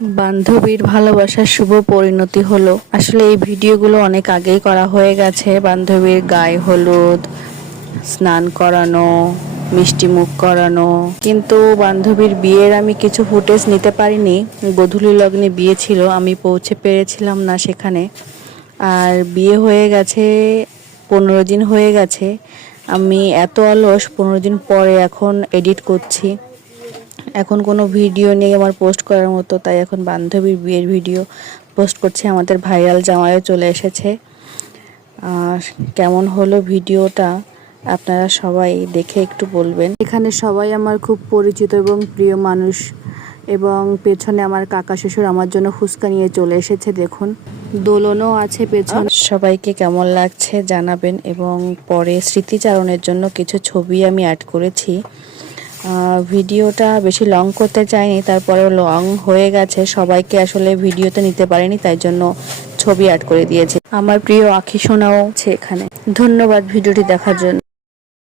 বান্ধবীর ভালোবাসার শুভ পরিণতি হলো। আসলে এই ভিডিওগুলো অনেক আগেই করা হয়ে গেছে। বান্ধবীর গায়ে হলুদ, স্নান করানো, মিষ্টি মুখ করানো, কিন্তু বান্ধবীর বিয়ের আমি কিছু ফুটেজ নিতে পারিনি। গোধূলি লগ্নে বিয়ে ছিল, আমি পৌঁছে পেরেছিলাম না সেখানে। আর বিয়ে হয়ে গেছে 15 দিন হয়ে গেছে। আমি এত অলস, 15 দিন পরে এখন এডিট করছি। এখন কোনো ভিডিও নেই আমার পোস্ট করার মতো, তাই এখন বান্ধবীর বিয়ের ভিডিও পোস্ট করছি। আমাদের ভাইরাল জামাইও চলে এসেছে। আর কেমন হলো ভিডিওটা আপনারা সবাই দেখে একটু বলবেন। এখানে সবাই আমার খুব পরিচিত এবং প্রিয় মানুষ, এবং পেছনে আমার কাকা শ্বশুর আমার জন্য ফুচকা নিয়ে চলে এসেছে। দেখুন, দোলনও আছে পেছনে। সবাইকে কেমন লাগছে জানাবেন, এবং পরে স্মৃতিচারণের জন্য কিছু ছবি আমি অ্যাড করেছি। ভিডিওটা বেশি লং করতে চাইনি, তারপরেও লং হয়ে গেছে। সবাইকে আসলে ভিডিওতে নিতে পারিনি, তাই জন্য ছবি অ্যাড করে দিয়েছি। আমার প্রিয় আখি সোনাও আছে এখানে। ধন্যবাদ ভিডিওটি দেখার জন্য।